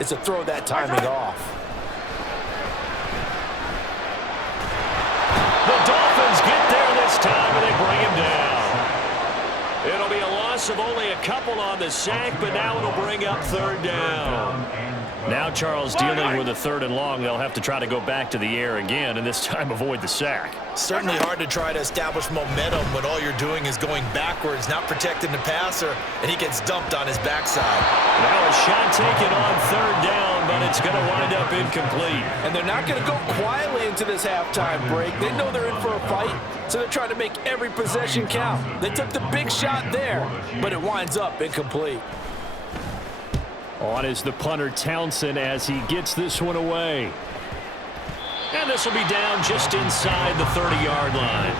is to throw that timing off. The Dolphins get there this time, and they bring him down. It'll be a loss of only a couple on the sack, but now it'll bring up third down. Now Charles dealing with a 3rd and long. They'll have to try to go back to the air again, and this time avoid the sack. Certainly hard to try to establish momentum when all you're doing is going backwards, not protecting the passer, and he gets dumped on his backside. Now a shot taken on 3rd down, but it's going to wind up incomplete. And they're not going to go quietly into this halftime break. They know they're in for a fight, so they're trying to make every possession count. They took the big shot there, but it winds up incomplete. On is the punter Townsend as he gets this one away. And this will be down just inside the 30-yard line.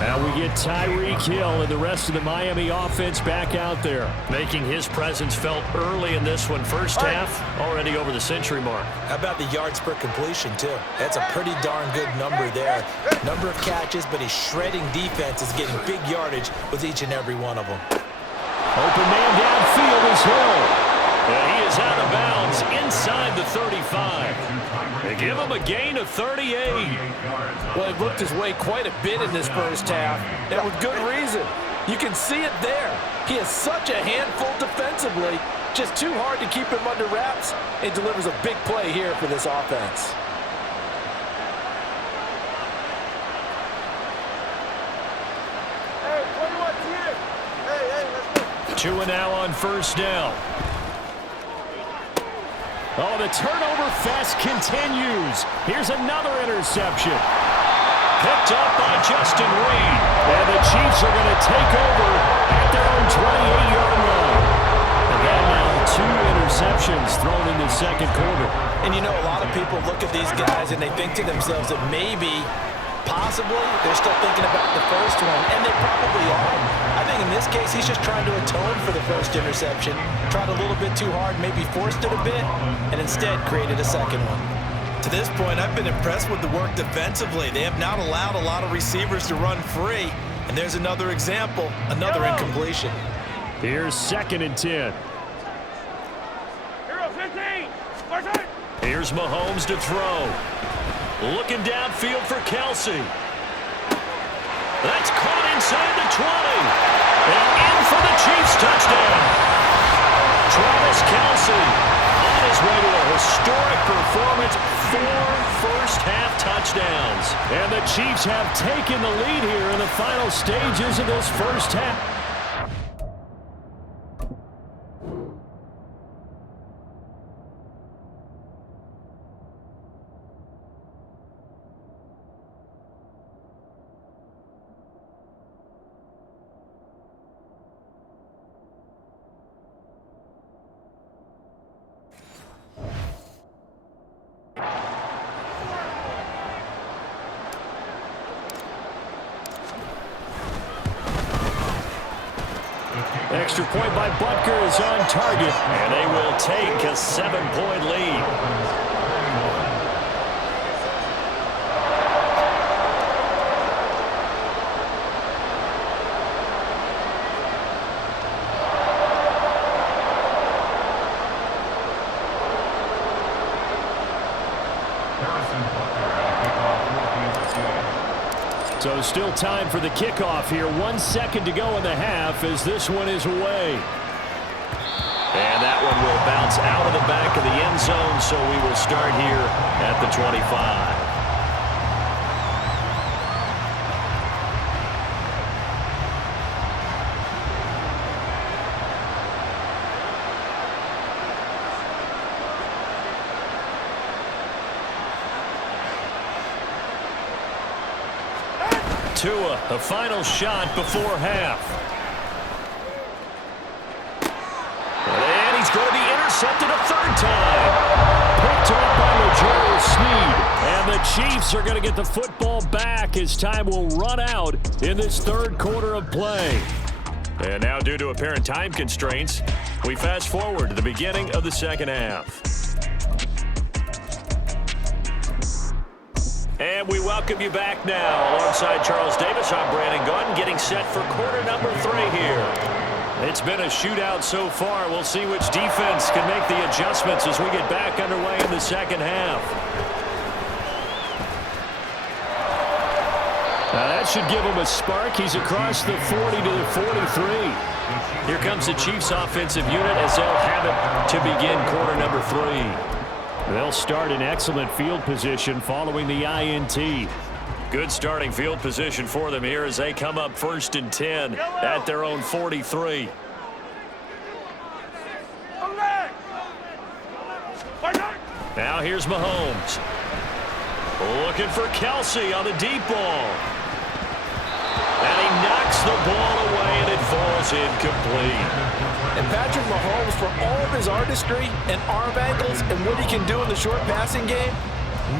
Now we get Tyreek Hill and the rest of the Miami offense back out there, making his presence felt early in this one. First half, already over the century mark. How about the yards per completion, too? That's a pretty darn good number there. Number of catches, but his shredding defense is getting big yardage with each and every one of them. Open man downfield is Hill. And he is out of bounds inside the 35. They give him a gain of 38. Well, he looked his way quite a bit in this first half, and with good reason. You can see it there. He is such a handful defensively, just too hard to keep him under wraps, and delivers a big play here for this offense. Hey, 21 here. Hey, let's go. 2 now on first down. Oh, the turnover fest continues. Here's another interception. Picked up by Justin Reed. And the Chiefs are going to take over at their own 28-yard line. And then now 2 interceptions thrown in the second quarter. And you know, a lot of people look at these guys and they think to themselves that maybe, possibly, they're still thinking about the first one, and they probably are. I think in this case, he's just trying to atone for the first interception, tried a little bit too hard, maybe forced it a bit, and instead created a second one. To this point, I've been impressed with the work defensively. They have not allowed a lot of receivers to run free, and there's another example, another incompletion. Here's 2nd and 10. Hero 15. Martin. Here's Mahomes to throw. Looking downfield for Kelsey. That's caught inside the 20. And in for the Chiefs touchdown. Travis Kelsey on his way to a historic performance. 4 first-half touchdowns. And the Chiefs have taken the lead here in the final stages of this first half. Extra point by Butker is on target, and they will take a 7-point lead. So still time for the kickoff here. 1 second to go in the half as this one is away. And that one will bounce out of the back of the end zone, so we will start here at the 25. Tua, the final shot before half. And he's going to be intercepted a 3rd time. Picked up by L'Jarius Sneed. And the Chiefs are going to get the football back as time will run out in this 3rd quarter of play. And now, due to apparent time constraints, we fast forward to the beginning of the second half. And we welcome you back now. Alongside Charles Davis, I'm Brandon Gunn, getting set for quarter number 3 here. It's been a shootout so far. We'll see which defense can make the adjustments as we get back underway in the second half. Now that should give him a spark. He's across the 40 to the 43. Here comes the Chiefs offensive unit as they'll have it to begin quarter number 3. They'll start in excellent field position following the INT. Good starting field position for them here as they come up 1st and 10 at their own 43. Now here's Mahomes. Looking for Kelsey on the deep ball. And he knocks the ball away and it falls incomplete. And Patrick Mahomes, for all of his artistry and arm angles and what he can do in the short passing game,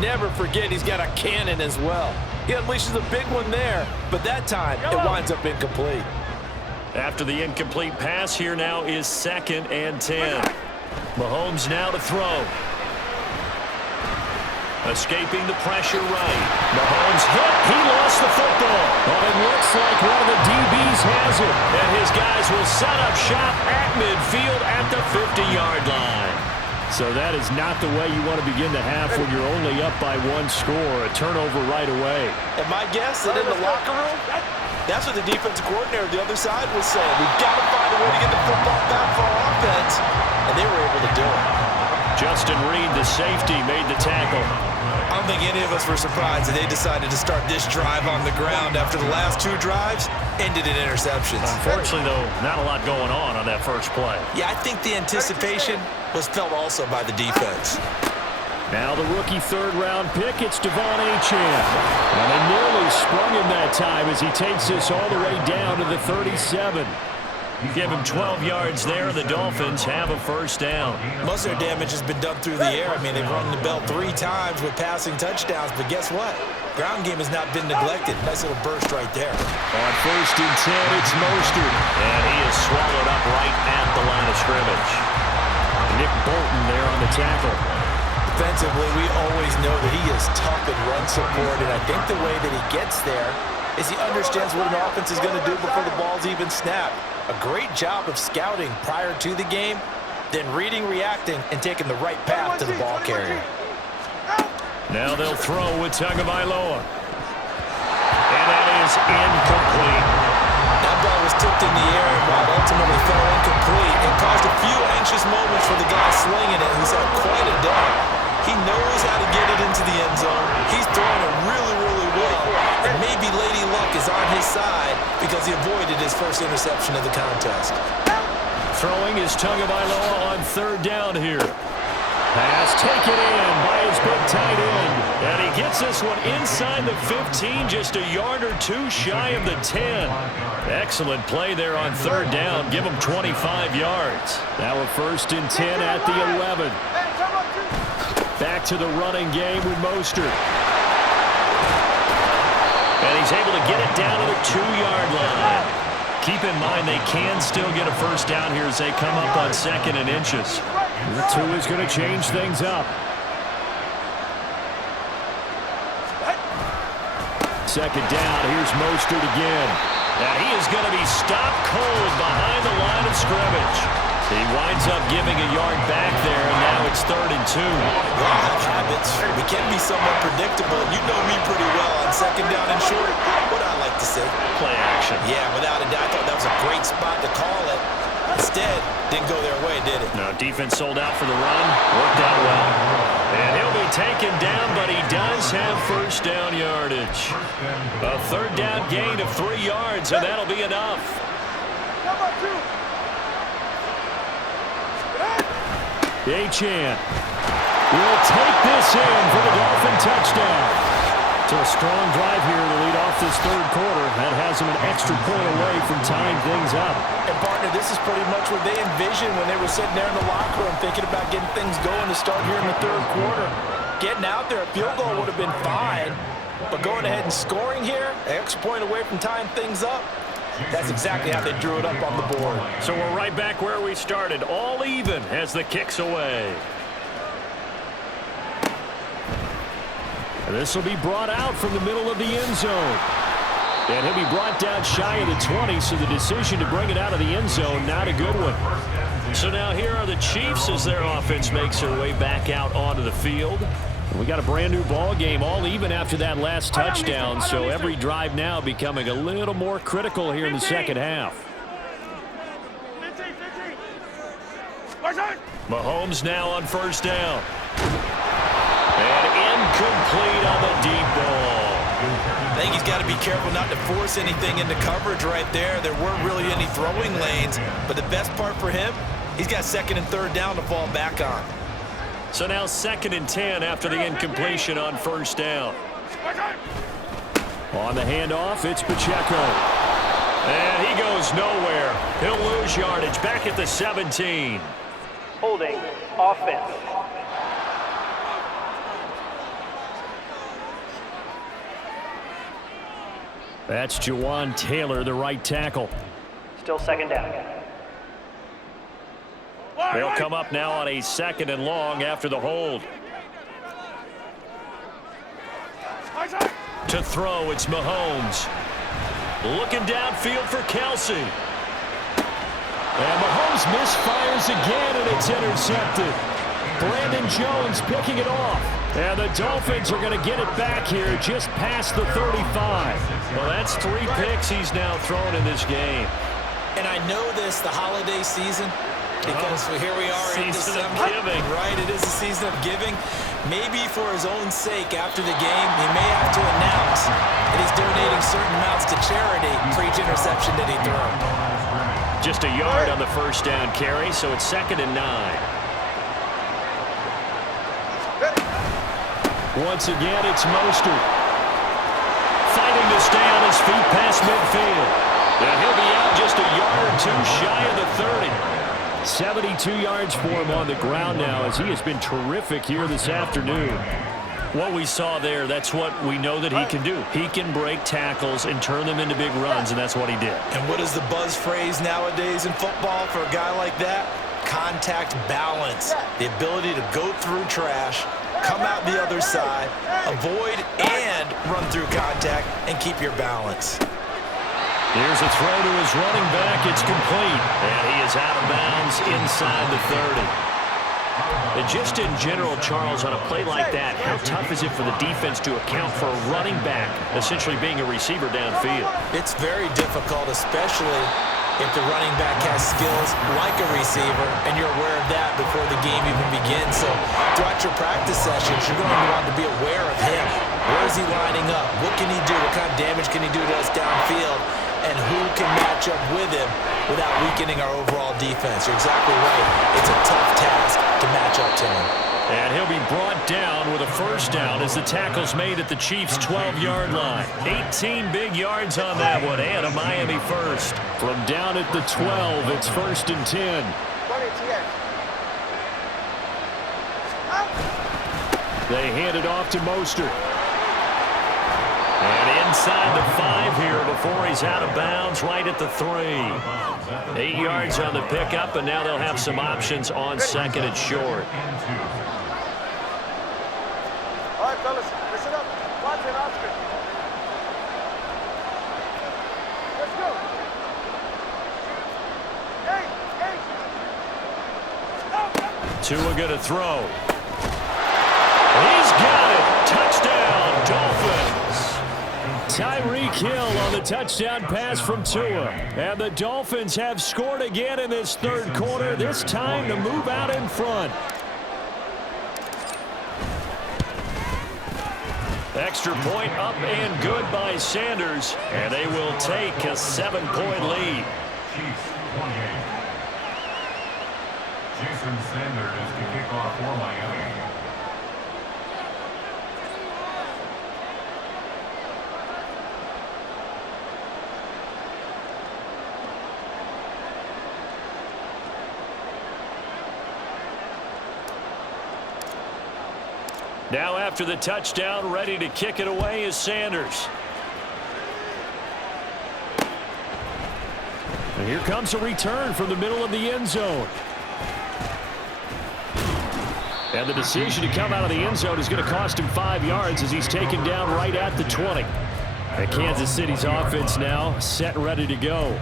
never forget he's got a cannon as well. He unleashes a big one there, but that time it winds up incomplete. After the incomplete pass, here now is 2nd and 10. Mahomes now to throw. Escaping the pressure right. Mahomes hit. He lost the football. But it looks like one of the DBs has it. And his guys will set up shop at midfield at the 50-yard line. So that is not the way you want to begin the half when you're only up by 1 score. A turnover right away. And my guess that in the locker room, that's what the defensive coordinator on the other side was saying. We've got to find a way to get the football back for our offense. And they were able to do it. Justin Reed, the safety, made the tackle. I don't think any of us were surprised that they decided to start this drive on the ground after the last 2 drives ended in interceptions. Unfortunately, though, not a lot going on that first play. Yeah, I think the anticipation was felt also by the defense. Now the rookie 3rd-round pick, it's Devon Achane. And they nearly sprung him that time as he takes this all the way down to the 37. Give him 12 yards there. The Dolphins have a 1st down. Most of their damage has been done through the air. I mean, they've rung the bell 3 times with passing touchdowns, but guess what? Ground game has not been neglected. Nice little burst right there. On 1st and 10, it's Mostert. And he is swallowed up right at the line of scrimmage. Nick Bolton there on the tackle. Defensively, we always know that he is tough in run support, and I think the way that he gets there is he understands what an offense is going to do before the ball's even snapped. A great job of scouting prior to the game, then reading, reacting, and taking the right path to the ball carrier. Now they'll throw with Tagovailoa. And that is incomplete. That ball was tipped in the air, and while ultimately fell incomplete, it caused a few anxious moments for the guy slinging it, who's had quite a day. He knows how to get it into the end zone. He's throwing it really, really well. And maybe Lady Luck is on his side because he avoided his first interception of the contest. Throwing is Tagovailoa on 3rd down here. Pass taken in by his big tight end. And he gets this one inside the 15, just a yard or 2 shy of the 10. Excellent play there on 3rd down. Give him 25 yards. Now a 1st and 10 at the 11. Back to the running game with Mostert. And he's able to get it down to the 2-yard line. Keep in mind they can still get a 1st down here as they come up on 2nd and inches. The 2 is going to change things up. 2nd down. Here's Mostert again. And he is going to be stopped cold behind the line of scrimmage. He winds up giving a yard back there, and now it's 3rd and 2. We all have habits. We can be somewhat predictable. You know me pretty well on 2nd down and short. What I like to say? Play action. Yeah, without a doubt. I thought that was a great spot to call it. Instead, didn't go their way, did it? No, defense sold out for the run. Worked out well. And he'll be taken down, but he does have 1st down yardage. A 3rd down gain of 3 yards, and that'll be enough. Achane will take this in for the Dolphin touchdown. So a strong drive here to lead off this 3rd quarter. That has them an extra point away from tying things up. And, partner, this is pretty much what they envisioned when they were sitting there in the locker room thinking about getting things going to start here in the 3rd quarter. Getting out there, a field goal would have been fine. But going ahead and scoring here, an extra point away from tying things up, that's exactly how they drew it up on the board. So we're right back where we started, all even as the kick's away. And this will be brought out from the middle of the end zone. And he'll be brought down shy of the 20, so the decision to bring it out of the end zone, not a good one. So now here are the Chiefs as their offense makes their way back out onto the field. We got a brand new ball game, all even after that last touchdown, so every drive now becoming a little more critical here in the second half. Mahomes now on first down. And incomplete on the deep ball. I think he's got to be careful not to force anything into coverage right there. There weren't really any throwing lanes, but the best part for him, he's got second and third down to fall back on. So now 2nd and 10 after the incompletion on first down. On the handoff, it's Pacheco. And he goes nowhere. He'll lose yardage back at the 17. Holding offense. That's Jawan Taylor, the right tackle. Still second down. They'll come up now on a 2nd and long after the hold. To throw, it's Mahomes. Looking downfield for Kelsey. And Mahomes misfires again, and it's intercepted. Brandon Jones picking it off. And the Dolphins are going to get it back here just past the 35. Well, that's 3 picks he's now thrown in this game. And I know this, the holiday season, because here we are in Season December. of giving. Right, it is a season of giving. Maybe for his own sake after the game, he may have to announce that he's donating certain amounts to charity for each interception that he throws. Just a yard on the first down carry, so it's 2nd and 9. Once again, it's Mostert. Fighting to stay on his feet past midfield. And he'll be out just a yard or 2 shy of the 30. 72 yards for him on the ground now as he has been terrific here this afternoon. What we saw there, that's what we know that he can do. He can break tackles and turn them into big runs, and that's what he did. And what is the buzz phrase nowadays in football for a guy like that? Contact balance. The ability to go through trash, come out the other side, avoid and run through contact, and keep your balance. Here's a throw to his running back. It's complete. And he is out of bounds inside the 30. And just in general, Charles, on a play like that, how tough is it for the defense to account for a running back essentially being a receiver downfield? It's very difficult, especially if the running back has skills like a receiver, and you're aware of that before the game even begins. So throughout your practice sessions, you're going to want to be aware of him. Where is he lining up? What can he do? What kind of damage can he do to us downfield? And who can match up with him without weakening our overall defense? You're exactly right. It's a tough task to match up to him. And he'll be brought down with a first down as the tackle's made at the Chiefs' 12-yard line. 18 big yards on that one, and a Miami first. From down at the 12, it's 1st and 10. They hand it off to Mostert. And inside the 5 here before he's out of bounds right at the 3. 8 yards on the pickup, and now they'll have some options on 2nd and short. All right, fellas, listen up. Watch it, Oscar. Let's go. Hey. Tua gonna throw. He's got it. Touchdown, Dolphins. Tyreek Hill on the touchdown pass from Tua. And the Dolphins have scored again in this 3rd quarter, this time to move out in front. Extra point up and good by Sanders. And they will take a 7-point lead. Chiefs 28. Jason Sanders to kick off for Miami. Now after the touchdown, ready to kick it away is Sanders. And here comes a return from the middle of the end zone. And the decision to come out of the end zone is going to cost him 5 yards as he's taken down right at the 20. And Kansas City's offense now set and ready to go.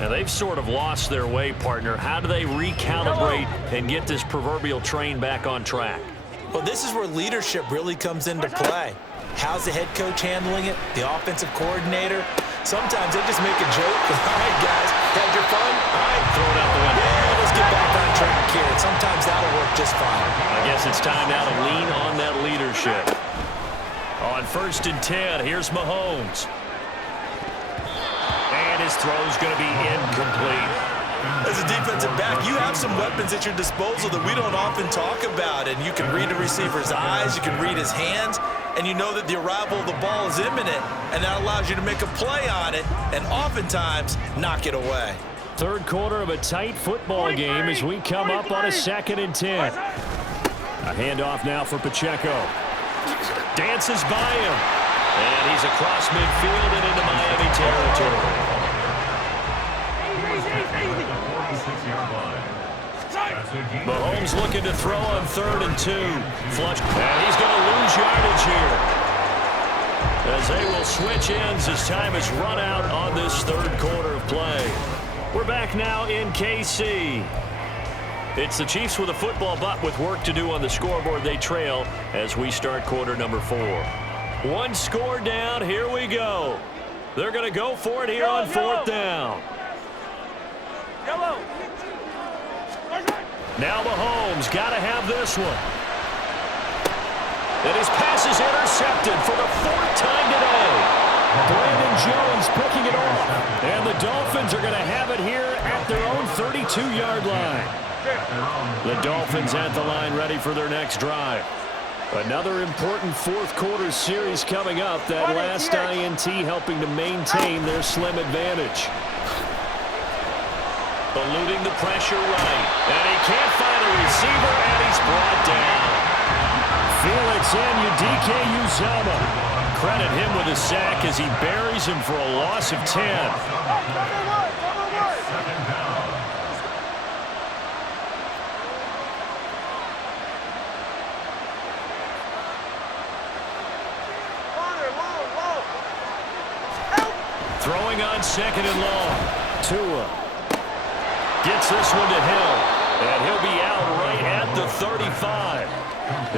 Now they've sort of lost their way, partner. How do they recalibrate and get this proverbial train back on track? Well, this is where leadership really comes into play. How's the head coach handling it? The offensive coordinator? Sometimes they just make a joke. All right, guys, had your fun? All right, throw it out the window. Yeah, let's get back on track here. And sometimes that'll work just fine. I guess it's time now to lean on that leadership. On 1st and 10, here's Mahomes. And his throw's going to be incomplete. As a defensive back, you have some weapons at your disposal that we don't often talk about. And you can read the receiver's eyes, you can read his hands, and you know that the arrival of the ball is imminent, and that allows you to make a play on it and oftentimes knock it away. Third quarter of a tight football game as we come up on a 2nd and 10. A handoff now for Pacheco. Dances by him. And he's across midfield and into Miami territory. Mahomes looking to throw on 3rd and 2. Flush. And he's going to lose yardage here, as they will switch ends as time is run out on this 3rd quarter of play. We're back now in KC. It's the Chiefs with a football, but with work to do on the scoreboard. They trail as we start quarter number 4. 1 score down. Here we go. They're going to go for it here on 4th down. Now Mahomes got to have this one. And his pass is intercepted for the 4th time today. Brandon Jones picking it off. And the Dolphins are going to have it here at their own 32-yard line. The Dolphins at the line ready for their next drive. Another important 4th quarter series coming up. That last INT helping to maintain their slim advantage. Eluding the pressure right. And he can't find a receiver, and he's brought down. Felix Anudike-Uzomah. Credit him with a sack as he buries him for a loss of 10. Throwing on 2nd and long. Tua gets this one to Hill, and he'll be out right at the 35.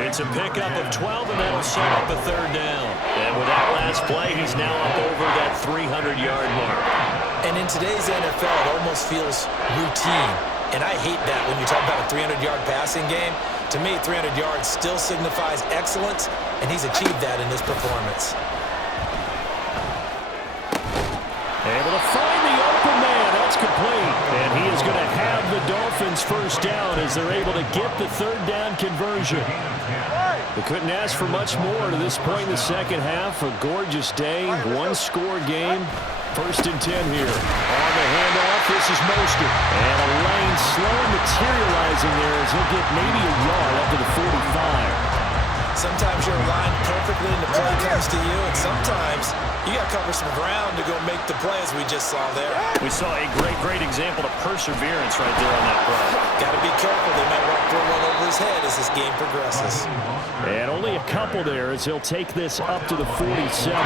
It's a pickup of 12, and that'll set up a 3rd down. And with that last play, he's now up over that 300-yard mark. And in today's NFL, it almost feels routine. And I hate that when you talk about a 300-yard passing game. To me, 300 yards still signifies excellence, and he's achieved that in this performance. Able to find the open man. That's complete. And he is going to have the Dolphins 1st down as they're able to get the 3rd down conversion. They couldn't ask for much more to this point in the 2nd half. A gorgeous day, 1-score game. 1st and 10 here. On the handoff, this is Mostert. And a lane slow materializing there as he'll get maybe a yard up to the 45. Sometimes you're aligned perfectly and the play comes to you, and sometimes you got to cover some ground to go make the play, as we just saw there. We saw a great example of perseverance right there on that play. Got to be careful. They might want to throw one over his head as this game progresses. And only a couple there as he'll take this up to the 47.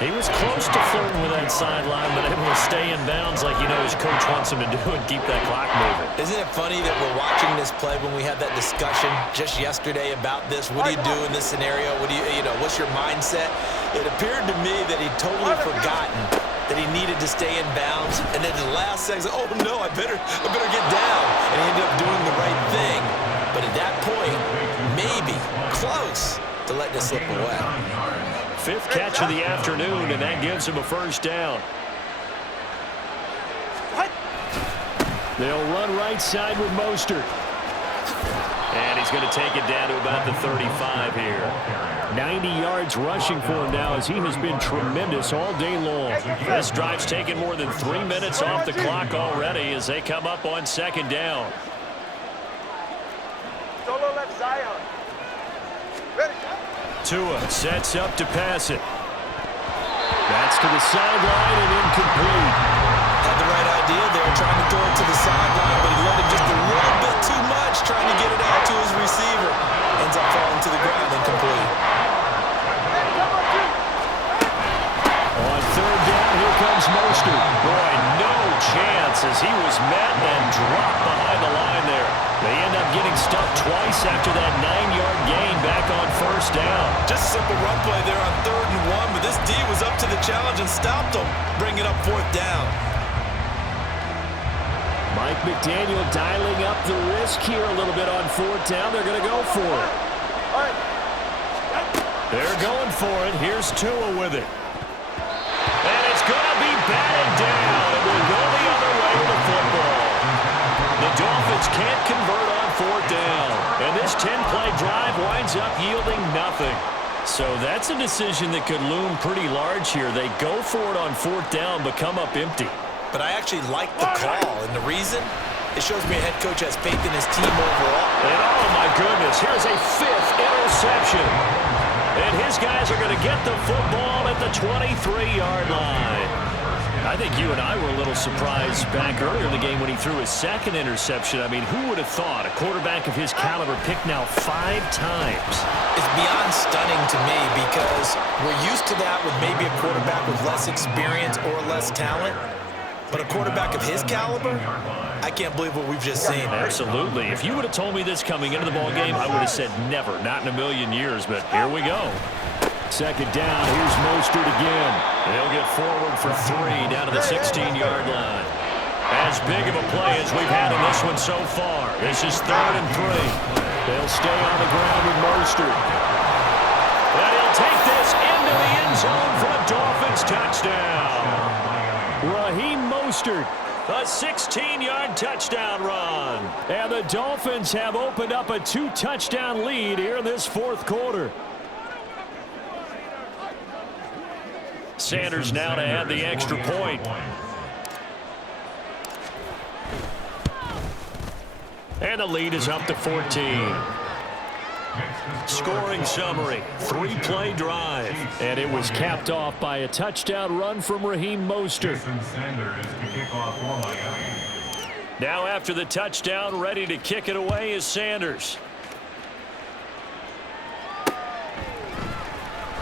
He was close to flirting with that sideline, but able to stay in bounds like his coach wants him to do and keep that clock moving. Isn't it funny that we're watching this play when we had that discussion just yesterday about this? What do you do in this scenario? What do what's your mindset? It appeared to me that he'd totally forgotten that he needed to stay in bounds, and then the last second, oh no, I better get down, and he ended up doing the right thing. But at that point, maybe close to letting it slip away. 5th catch of the afternoon, and that gives him a 1st down. They'll run right side with Mostert. And he's going to take it down to about the 35 here. 90 yards rushing for him now as he has been tremendous all day long. This drive's taken more than 3 minutes off the clock already as they come up on 2nd down. Solo left Zion. Ready. Tua sets up to pass it. That's to the sideline and incomplete. Had the right idea there, trying to throw it to the sideline, but he let it just a little bit too much, trying to get it out to his receiver. Ends up falling to the ground, incomplete. comes Mostert. Boy, no chance as he was met and dropped behind the line there. They end up getting stuffed twice after that 9-yard gain back on first down. Just a simple run play there on 3rd and 1, but this D was up to the challenge and stopped them, bringing up 4th down. Mike McDaniel dialing up the risk here a little bit on 4th down. They're going to go for it. They're going for it. Here's Tua with it. And it's going to be batted down. It will go the other way with the football. The Dolphins can't convert on 4th down. And this 10-play drive winds up yielding nothing. So that's a decision that could loom pretty large here. They go for it on 4th down, but come up empty. But I actually like the call, and the reason? It shows me a head coach has faith in his team overall. And oh my goodness, here's a 5th interception. And his guys are going to get the football at the 23-yard line. I think you and I were a little surprised back earlier in the game when he threw his 2nd interception. I mean, who would have thought a quarterback of his caliber picked now 5 times? It's beyond stunning to me because we're used to that with maybe a quarterback with less experience or less talent. But a quarterback of his caliber, I can't believe what we've just seen. Absolutely. If you would have told me this coming into the ball game, I would have said never, not in a million years. But here we go. 2nd down. Here's Mostert again. He'll get forward for 3 down to the 16-yard line. As big of a play as we've had in this one so far. This is 3rd and 3. They'll stay on the ground with Mostert. And he'll take this into the end zone for a Dolphins touchdown. Raheem Mostert, a 16-yard touchdown run. And the Dolphins have opened up a 2-touchdown lead here in this 4th quarter. Sanders now to add the extra point. And the lead is up to 14. Scoring summary, 3-play drive. And it was capped off by a touchdown run from Raheem Mostert. Now after the touchdown, ready to kick it away is Sanders.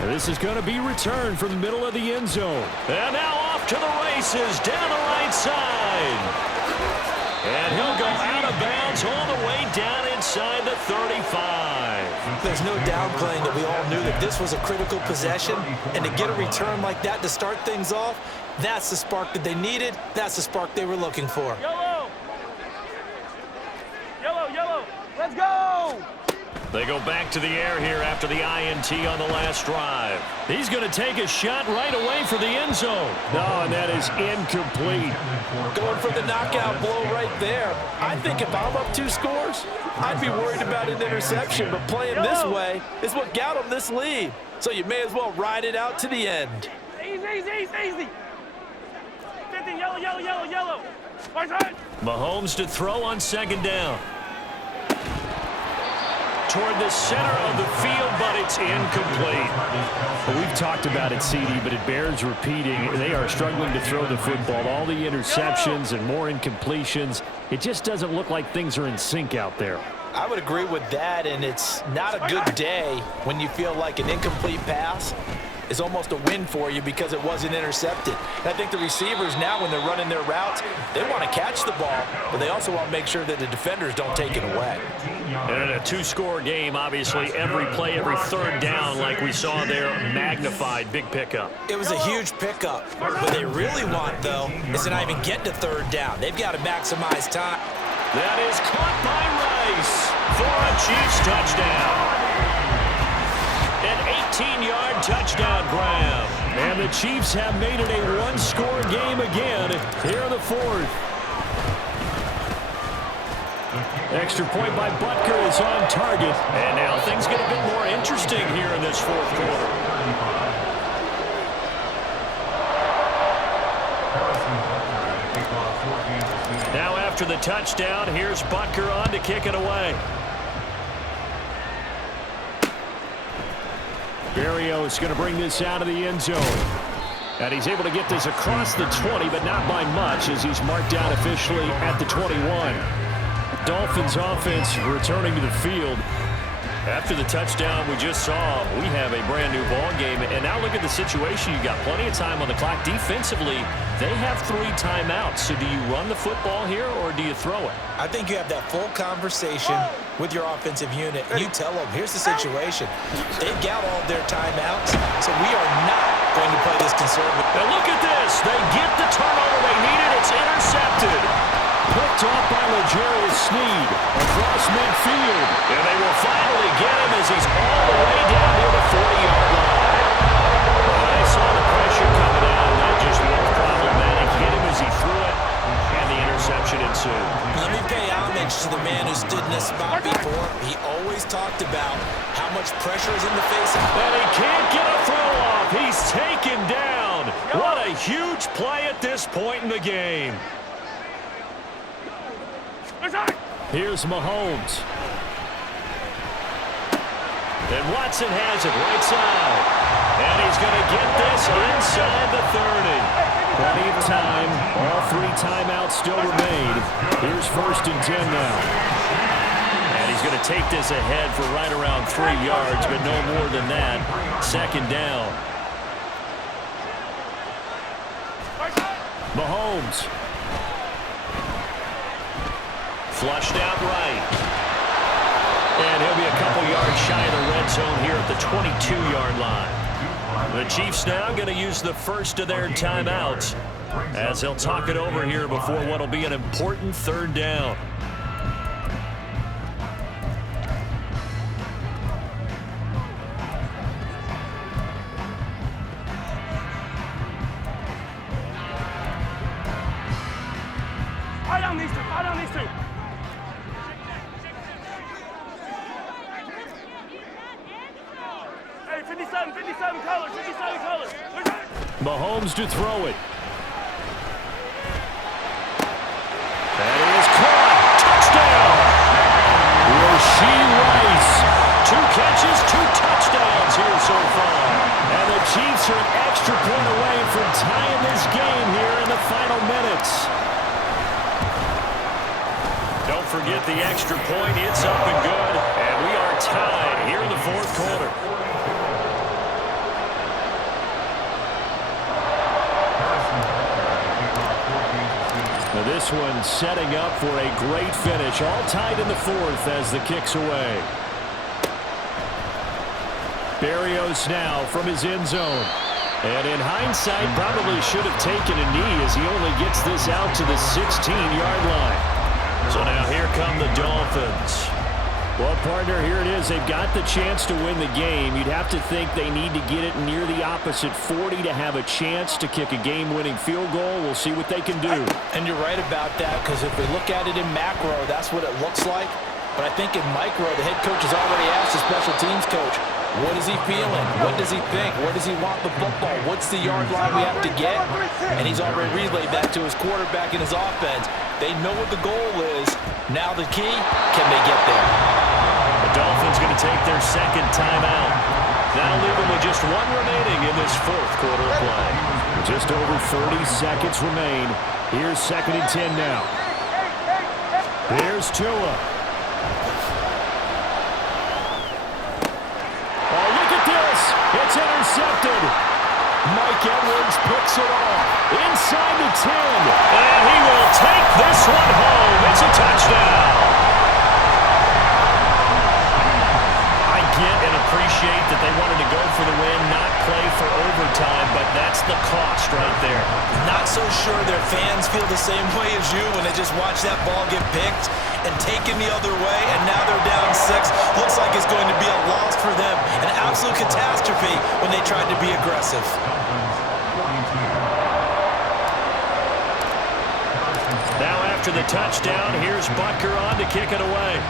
And this is going to be returned from the middle of the end zone. And now off to the races down the right side. And he'll go out of bounds all the way down inside the 35. There's no downplaying that we all knew that this was a critical possession, and to get a return like that to start things off, that's the spark that they needed. That's the spark they were looking for. Yellow! Yellow, yellow! Let's go! They go back to the air here after the INT on the last drive. He's going to take a shot right away for the end zone. No, and that is incomplete. Going for the knockout blow right there. I think if I'm up 2 scores, I'd be worried about an interception, but playing this way is what got them this lead. So you may as well ride it out to the end. Easy, easy, easy. 50, yellow, yellow, yellow, yellow. Mahomes to throw on 2nd down. Toward the center of the field, but it's incomplete. Well, we've talked about it, CD, but it bears repeating. They are struggling to throw the football. All the interceptions and more incompletions. It just doesn't look like things are in sync out there. I would agree with that, and it's not a good day when you feel like an incomplete pass is almost a win for you because it wasn't intercepted. And I think the receivers now, when they're running their routes, they want to catch the ball, but they also want to make sure that the defenders don't take it away. And in a 2-score game, obviously, every play, every 3rd down, like we saw there, magnified, big pickup. It was a huge pickup. What they really want, though, is to not even get to 3rd down. They've got to maximize time. That is caught by Rice for a Chiefs touchdown. An 18-yard touchdown grab. And the Chiefs have made it a 1-score game again here in the 4th. Extra point by Butker is on target. And now things get a bit more interesting here in this 4th quarter. Now after the touchdown, here's Butker on to kick it away. Berrios going to bring this out of the end zone. And he's able to get this across the 20, but not by much as he's marked down officially at the 21. Dolphins offense returning to the field. After the touchdown we just saw, we have a brand new ball game. And now look at the situation. You got plenty of time on the clock. Defensively, they have 3 timeouts. So do you run the football here or do you throw it? I think you have that full conversation with your offensive unit. You tell them, here's the situation. They've got all their timeouts, so we are not going to play this conservative. Now look at this. They get the turnover they needed. It's intercepted. Picked off by L'Jarius Sneed across midfield. And they will finally get him as he's all the way down near the 40-yard line. I saw the pressure coming out. That just looked problematic. Hit him as he threw it, and the interception ensued. Let me pay homage to the man who stood in this spot before. He always talked about how much pressure is in the face of him. And he can't get a throw off. He's taken down. What a huge play at this point in the game. Here's Mahomes. And Watson has it right side. And he's going to get this inside the 30. Plenty of time. All 3 timeouts still remain. Here's 1st and 10 now. And he's going to take this ahead for right around 3 yards, but no more than that. 2nd down. Mahomes. Flushed out right. And he'll be a couple yards shy of the red zone here at the 22-yard line. The Chiefs now going to use the first of their timeouts as they'll talk it over here before what will be an important 3rd down. Fire down these 2. Fire down these 2. Hey, 57 colors. 57 colors. Mahomes to throw it. That is caught. Touchdown. Rashee Rice. 2 catches, 2 touchdowns here so far. And the Chiefs are an extra point away from tying this game here in the final minutes. Don't forget the extra point. It's up and good. And we are tied here in the 4th quarter. Now this one setting up for a great finish. All tied in the 4th as the kick's away. Berrios now from his end zone. And in hindsight, probably should have taken a knee as he only gets this out to the 16-yard line. So now here come the Dolphins. Well, partner, here it is. They've got the chance to win the game. You'd have to think they need to get it near the opposite 40 to have a chance to kick a game-winning field goal. We'll see what they can do. And you're right about that, because if we look at it in macro, that's what it looks like. But I think in micro, the head coach has already asked the special teams coach, what is he feeling? What does he think? Where does he want the football? What's the yard line we have to get? And he's already relayed that to his quarterback and his offense. They know what the goal is. Now the key, can they get there? The Dolphins going to take their 2nd timeout. That'll leave them with just 1 remaining in this 4th quarter of play. Just over 30 seconds remain. Here's 2nd and 10 now. Here's Tua. Oh, look at this. It's intercepted. Mike Edwards picks it off. Inside the 10. And he will take this one home. It's a touchdown. I get and appreciate that they wanted to go for the win, not play for overtime, but that's the cost right there. Not so sure their fans feel the same way as you when they just watch that ball get picked and taken the other way, and now they're down 6. Looks like it's going to be a loss for them. An absolute catastrophe when they tried to be aggressive. Now after the touchdown, here's Butker on to kick it away.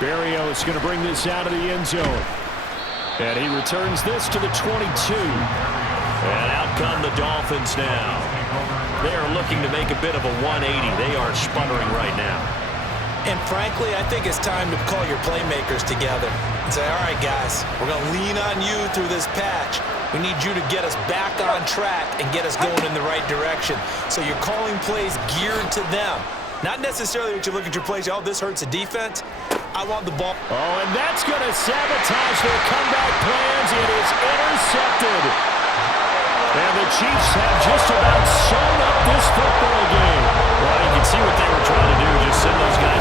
Berrios going to bring this out of the end zone. And he returns this to the 22. And out come the Dolphins now. They are looking to make a bit of a 180. They are sputtering right now. And frankly, I think it's time to call your playmakers together and say, all right, guys, we're going to lean on you through this patch. We need you to get us back on track and get us going in the right direction. So you're calling plays geared to them. Not necessarily what you look at your plays, oh, this hurts the defense. I want the ball. Oh, and that's going to sabotage their comeback plans. It is intercepted. And the Chiefs have just about sewn up this football game. Well, you can see what they were trying to do, just send those guys